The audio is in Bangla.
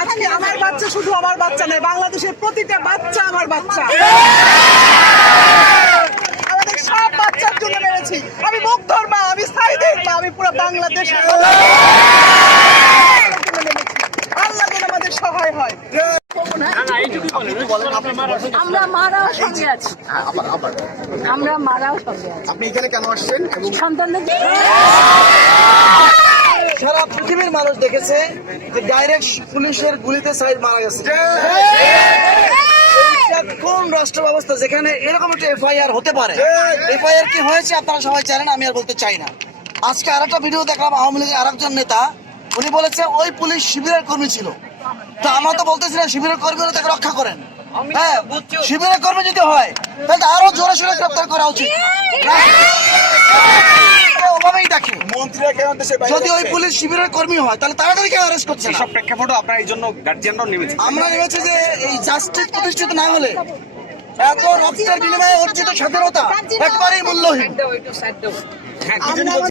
আজকে আমার বাচ্চা শুধু আমার বাচ্চা নয়, বাংলাদেশের প্রতিটা বাচ্চা আমার বাচ্চা। আমাদের সব বাচ্চার জন্য মেরেছি। আমি মুগ্ধর মা, আমি সাইদের মা, আমি পুরো বাংলাদেশের আল্লাহ যেন আমাদের সহায় হয়। আমরা মারাও সঙ্গে আছি, আমরা মারাও সঙ্গে আছি। আপনি এখানে কেন আসছেন? সন্তানদের সারা পৃথিবীর মানুষ দেখেছে যে ডাইরেক্ট পুলিশের গুলিতে সাইদ মারা গেছে। কোন রাষ্ট্র ব্যবস্থা যেখানে এরকম একটা এফআইআর হতে পারে? এফআইআর কি হয়েছে আপনারা সবাই জানেন, আমি আর বলতে চাই না। আজকে আরেকটা ভিডিও দেখলাম, আওয়ামী লীগের আরেকজন নেতা উনি বলেছে ওই পুলিশ শিবিরের কর্মী ছিল। তো আমরা তো বলতেছিলাম শিবিরের কর্মী হলে তাকে রক্ষা করেন। হ্যাঁ, শিবিরের কর্মী যদি হয় তাহলে আরো জোরে সোরে গ্রেপ্তার করা উচিত। ওভাবেই দেখে মন্ত্রীরা কেন দেশে যদি ওই পুলিশ শিবিরের কর্মী হয় তাহলে তাড়াতাড়ি কেন অ্যারেস্ট করছে না? সব প্রেক্ষাপটে আপনারা এই জন্য গার্জিয়ানরাও নেমেছে। আমরা নেমেছি যে এই জাস্টিস প্রতিষ্ঠিত না হলে এত রক্তের বিনিময়ে অর্জিত স্বাধীনতা একবারেই মূল্যহীন। হ্যাঁ, আমরা